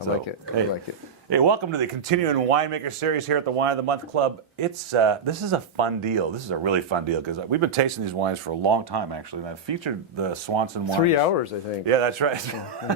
I like it. I like it. Hey, welcome to the continuing winemaker series here at the Wine of the Month Club. This is a fun deal. This is a really fun deal because we've been tasting these wines for a long time, actually. And I've featured the Swanson wines. 3 hours, I think. Yeah, that's right.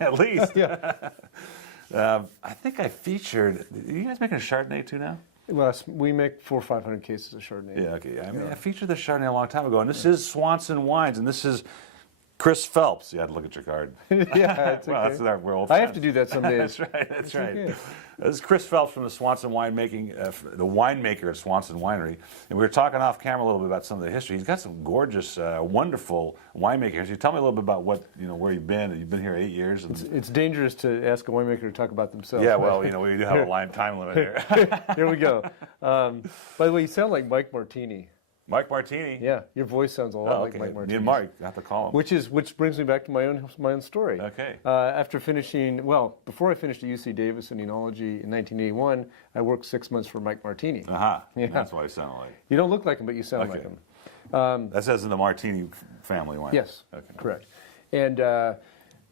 At least. Yeah. I think I featured. Are you guys making a Chardonnay too now? Well, we make 400 or 500 cases of Chardonnay. Yeah, okay. I featured the Chardonnay a long time ago, and this is Swanson Wines, and this is Chris Phelps. You had to look at your card. Yeah, it's well, okay. that's we're old I friends. have to do that some days. That's right. That's It's right. okay. This is Chris Phelps from the Swanson Winemaking, the winemaker at Swanson Winery, and we were talking off camera a little bit about some of the history. He's got some gorgeous, wonderful winemaking. So tell me a little bit about where you've been. You've been here 8 years. And It's dangerous to ask a winemaker to talk about themselves. yeah, well, we do have a time limit here. Here we go. By the way, you sound like Mike Martini. Mike Martini. Yeah, your voice sounds a lot like okay. Mike Martini. Me and Mark have to call him. Which brings me back to my own story. Okay. After finishing, before I finished at UC Davis in enology in 1981, I worked 6 months for Mike Martini. Yeah. That's why you sound like. You don't look like him, but you sound like him. That says in the Martini family wine. Yes, Okay. correct. And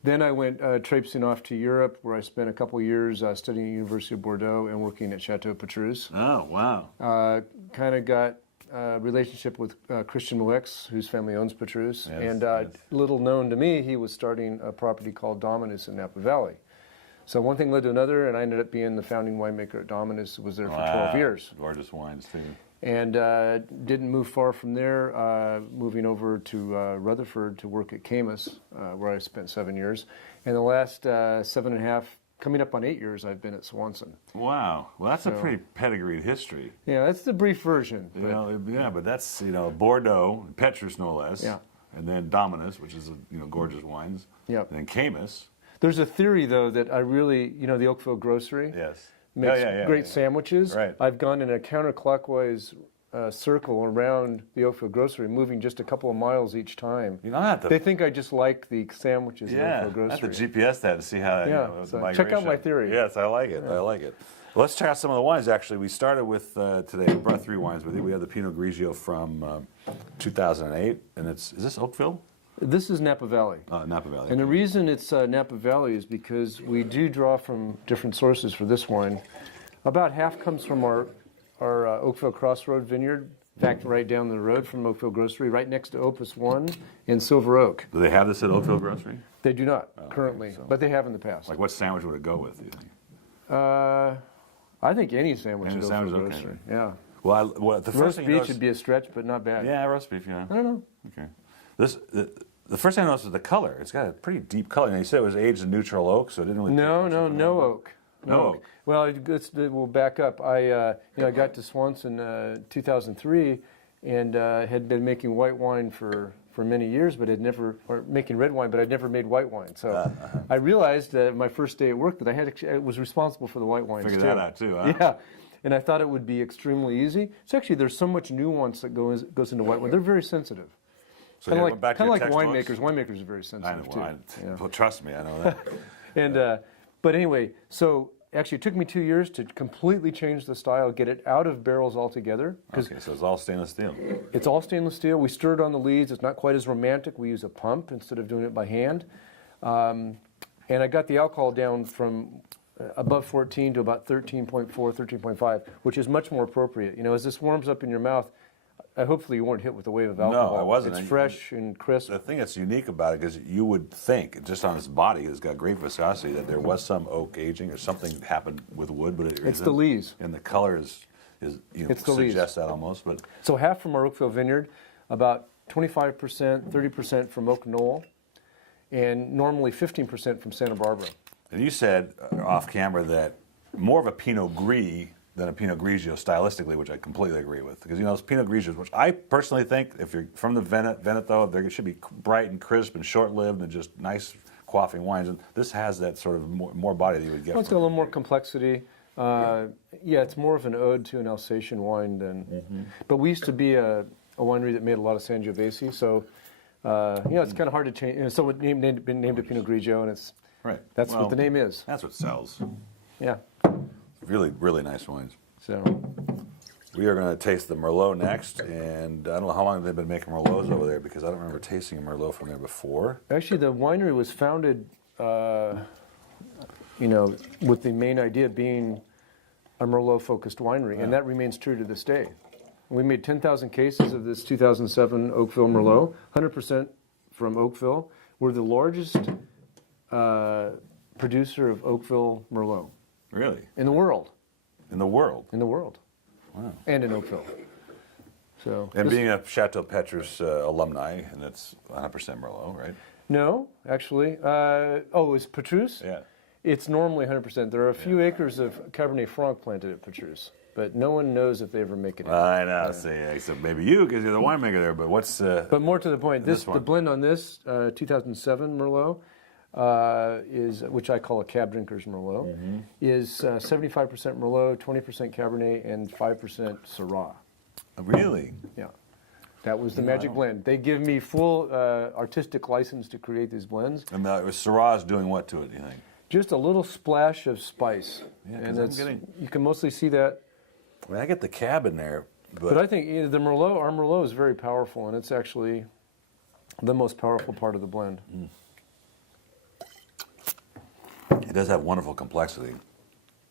then I went traipsing off to Europe, where I spent a couple years studying at the University of Bordeaux and working at Chateau Petrus. Oh, wow. Kind of got a relationship with Christian Mouex, whose family owns Petrus. Yes, and yes. little known to me, he was starting a property called Dominus in Napa Valley. So one thing led to another, and I ended up being the founding winemaker at Dominus. Was there for 12 years. Gorgeous wines, too. And didn't move far from there, moving over to Rutherford to work at Camus, where I spent 7 years. And the last 7.5, coming up on 8 years, I've been at Swanson. Wow. Well, that's a pretty pedigreed history. Yeah, that's the brief version. But that's, Bordeaux, Petrus no less. Yeah. And then Dominus, which is, gorgeous wines. Yep. And then Camus. There's a theory, though, that I really, the Oakville Grocery Yes. makes great sandwiches. Right. I've gone in a counterclockwise circle around the Oakville Grocery, moving just a couple of miles each time. They think I just like the sandwiches at Oakville Grocery. I have to GPS that to see how so the check out migration. my theory. Yes, I like it. I like it. Well, let's check out some of the wines, actually. We started with, today, we brought 3 wines with you. We have the Pinot Grigio from 2008, and is this Oakville? This is Napa Valley. Napa Valley. And the reason it's Napa Valley is because we do draw from different sources for this wine. About half comes from our Oakville Crossroad vineyard, in fact, right down the road from Oakville Grocery, right next to Opus 1 in Silver Oak. Do they have this at Oakville Grocery? They do not currently, but they have in the past. Like, what sandwich would it go with, do you think? I think any sandwich at sandwich, Oakville okay. Grocery. Yeah. Well, the first Roast thing beef would be a stretch, but not bad. Yeah, roast beef, I don't know. Okay. The first thing I noticed was the color. It's got a pretty deep color. Now, you said it was aged in neutral oak, so it didn't really... No oak. No oak. Well, we'll back up. I got to Swanson 2003 and had been making white wine for many years, but making red wine, but I'd never made white wine. So I realized my first day at work that I was responsible for the white wines Figured too. that out too, huh? Yeah, and I thought it would be extremely easy. It's actually, there's so much nuance that goes into white wine. They're very sensitive. So kind went back to of your like textbooks? winemakers. Winemakers are very sensitive too. Well, trust me, I know that. And but anyway, so actually it took me 2 years to completely change the style, get it out of barrels altogether. Okay, so it's all stainless steel. It's all stainless steel. We stir it on the leads. It's not quite as romantic. We use a pump instead of doing it by hand. And I got the alcohol down from above 14 to about 13.4, 13.5, which is much more appropriate. As this warms up in your mouth, hopefully you weren't hit with a wave of alcohol. No, I wasn't. It's fresh and crisp. The thing that's unique about it is you would think, just on its body, it's got great viscosity, that there was some oak aging or something happened with wood, but it's the lees. And the color is suggests that almost. But so half from our Oakville vineyard, about 25%, 30% from Oak Knoll, and normally 15% from Santa Barbara. And you said off camera that more of a Pinot Gris than a Pinot Grigio stylistically, which I completely agree with. Because, those Pinot Grigios, which I personally think, if you're from the Veneto, they should be bright and crisp and short-lived and just nice quaffing wines. And this has that sort of more body that you would get. It's got a little more complexity. It's more of an ode to an Alsatian wine than... Mm-hmm. But we used to be a winery that made a lot of Sangiovese, so, it's kind of hard to change. So it been named a Pinot Grigio, and it's... Right. That's what the name is. That's what sells. Yeah. Really, really nice wines. So we are going to taste the Merlot next, and I don't know how long they've been making Merlots over there because I don't remember tasting a Merlot from there before. Actually, the winery was founded with the main idea being a Merlot-focused winery, and that remains true to this day. We made 10,000 cases of this 2007 Oakville Merlot, 100% from Oakville. We're the largest producer of Oakville Merlot. Really? In the world. In the world? In the world. Wow. And in Oakville. So. And being a Chateau Petrus alumni, and it's 100% Merlot, right? No, actually. It's Petrus? Yeah. It's normally 100%. There are a few acres of Cabernet Franc planted at Petrus, but no one knows if they ever make it in. I know. So maybe you, because you're the winemaker there, but what's... But more to the point, the blend on this 2007 Merlot, which I call a cab drinker's Merlot, is 75% Merlot, 20% Cabernet, and 5% Syrah. Really? Yeah. That was the magic blend. They give me full artistic license to create these blends. And Syrah's doing what to it, do you think? Just a little splash of spice. Yeah, and you can mostly see that. I mean, I get the cab in there. But I think our Merlot is very powerful, and it's actually the most powerful part of the blend. It does have wonderful complexity.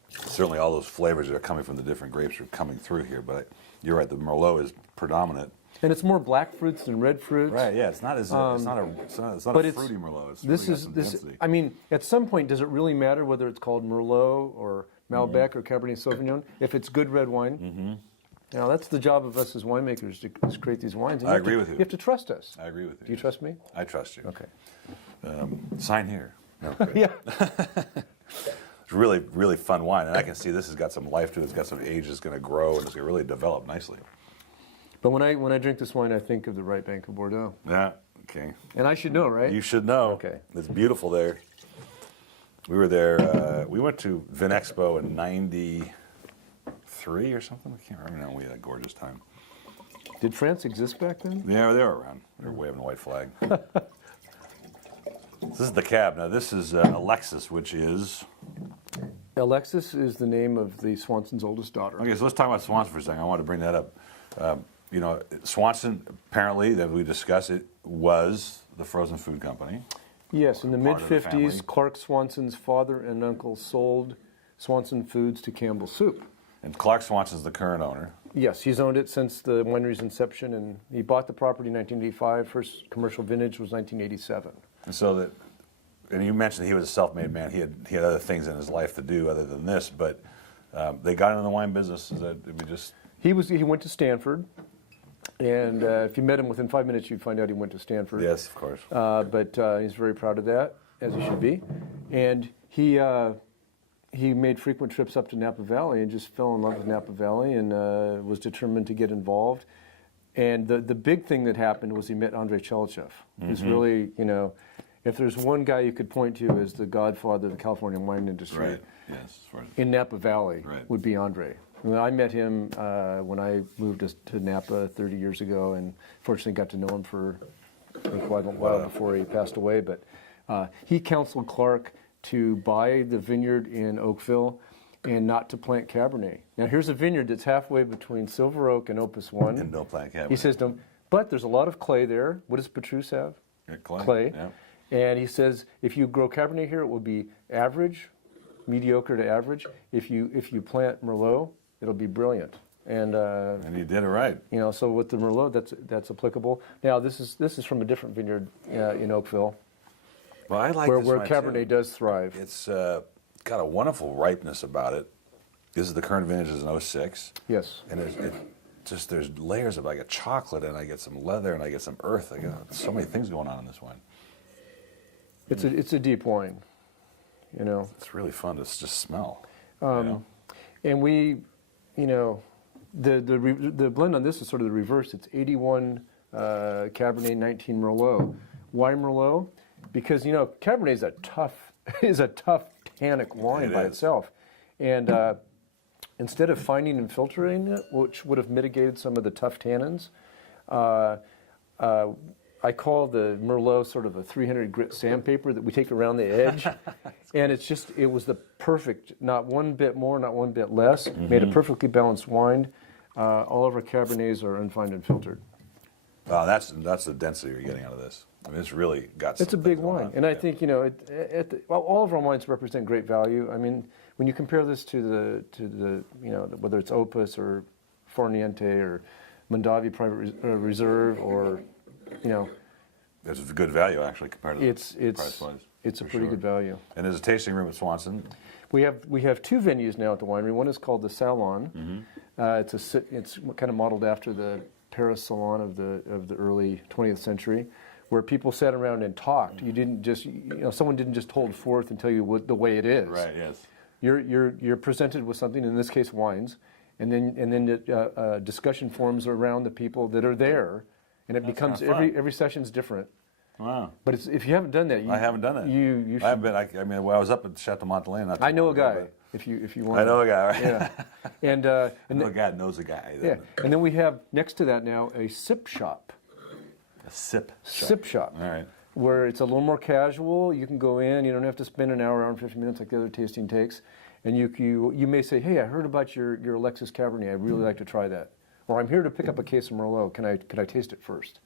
Certainly all those flavors that are coming from the different grapes are coming through here, but you're right, the Merlot is predominant. And it's more black fruits than red fruits. Right, yeah, it's not a fruity Merlot. Density. I mean, at some point, does it really matter whether it's called Merlot or Malbec or Cabernet Sauvignon? If it's good red wine, now that's the job of us as winemakers to create these wines. And I agree with you. You have to trust us. I agree with you. Do you trust me? I trust you. Okay. Sign here. No, yeah. It's really, really fun wine, and I can see this has got some life to it. It's got some age. It's going to grow, and it's going to really develop nicely. But when I drink this wine, I think of the right bank of Bordeaux. Yeah. Okay. And I should know, right? You should know. Okay. It's beautiful there. We were there. We went to Vinexpo in '93 or something. I can't remember now. We had a gorgeous time. Did France exist back then? Yeah, they were around. They were waving a white flag. This is the cab. Now, this is Alexis, which is... Alexis is the name of the Swanson's oldest daughter. Okay, so let's talk about Swanson for a second. I want to bring that up. Swanson, apparently, that we discussed, it was the frozen food company. Yes, in the Part of the mid-50s, family. Clark Swanson's father and uncle sold Swanson Foods to Campbell Soup. And Clark Swanson's the current owner. Yes, he's owned it since the winery's inception, and he bought the property in 1985. First commercial vintage was 1987. And so and you mentioned he was a self-made man. He had other things in his life to do other than this, but they got into the wine business. He went to Stanford, and if you met him within 5 minutes, you'd find out he went to Stanford. Yes, of course. But he's very proud of that, as he should be. And he made frequent trips up to Napa Valley and just fell in love with Napa Valley and was determined to get involved. And the big thing that happened was he met Andrei Chelychev, who's really, if there's one guy you could point to as the godfather of the California wine industry, Right. Yes, in Napa Valley, Right. would be Andrei. I met him when I moved to Napa 30 years ago, and fortunately got to know him for quite a while before he passed away. But he counseled Clark to buy the vineyard in Oakville and not to plant Cabernet. Now here's a vineyard that's halfway between Silver Oak and Opus One. And no plant Cabernet. He says to him, but there's a lot of clay there. What does Petrus have? Clay. Yeah. And he says, if you grow Cabernet here, it will be average, mediocre to average. If you plant Merlot, it'll be brilliant. And he did it right. So with the Merlot, that's applicable. Now this is from a different vineyard in Oakville. Well, I like where this wine Cabernet too. does thrive. It's got a wonderful ripeness about it. This is the current vintage is an 06. Yes. And there's layers of, I get chocolate and I get some leather and I get some earth. I got so many things going on in this wine. It's a deep wine, It's really fun to just smell. And we, the blend on this is sort of the reverse. It's 81 Cabernet, 19 Merlot. Why Merlot? Because Cabernet is a tough tannic wine by itself, and instead of finding and filtering it, which would have mitigated some of the tough tannins, I call the Merlot sort of a 300 grit sandpaper that we take around the edge. And it was the perfect, not one bit more, not one bit less, made a perfectly balanced wine. All of our Cabernets are unfined and filtered. That's the density you're getting out of this. I mean, it's really got. It's a big going wine, on. and I think all of our wines represent great value. I mean, when you compare this to the whether it's Opus or Forniente or Mondavi Private Reserve or It's a good value actually compared to it's price-wise. it's a pretty good value. And there's a tasting room at Swanson. We have two venues now at the winery. One is called the Salon. It's kind of modeled after the Paris Salon of the early 20th century, where people sat around and talked. You didn't just someone didn't just hold forth and tell you the way it is. Right. Yes. You're presented with something, in this case wines, and then discussion forms around the people that are there, and it becomes kinda fun. every session's different. Wow. But if you haven't done that, I haven't done it. You should. I haven't been. I mean, I was up at Chateau Montelena. not too I know a long ago, guy. but- If you want. I know a guy. Right? Yeah. And I know a guy that knows a guy. yeah. And then we have next to that now a sip shop. A sip. Sip shop. All right. Where it's a little more casual. You can go in. You don't have to spend an hour and 50 minutes like the other tasting takes. And you may say, hey, I heard about your Alexis Cabernet. I'd really like to try that. Or I'm here to pick up a case of Merlot. Could I taste it first?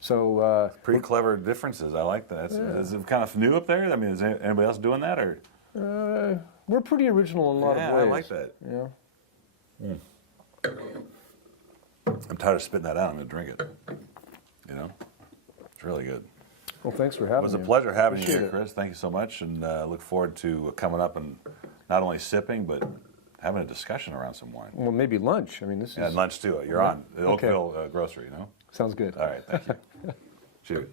So Pretty clever differences. I like that. Is it kind of new up there? I mean, is anybody else doing that or? we're pretty original in a lot of ways. I like that. Yeah. I'm tired of spitting that out. I'm going to drink it. It's really good. Well, thanks for having me. It was a pleasure having you Appreciate here, it. Chris. Thank you so much, and look forward to coming up and not only sipping but having a discussion around some wine. Well, maybe lunch. I mean, this Yeah, is. lunch too. You're on the Okay. Oakville Grocery, Sounds good. All right, thank you. Cheers.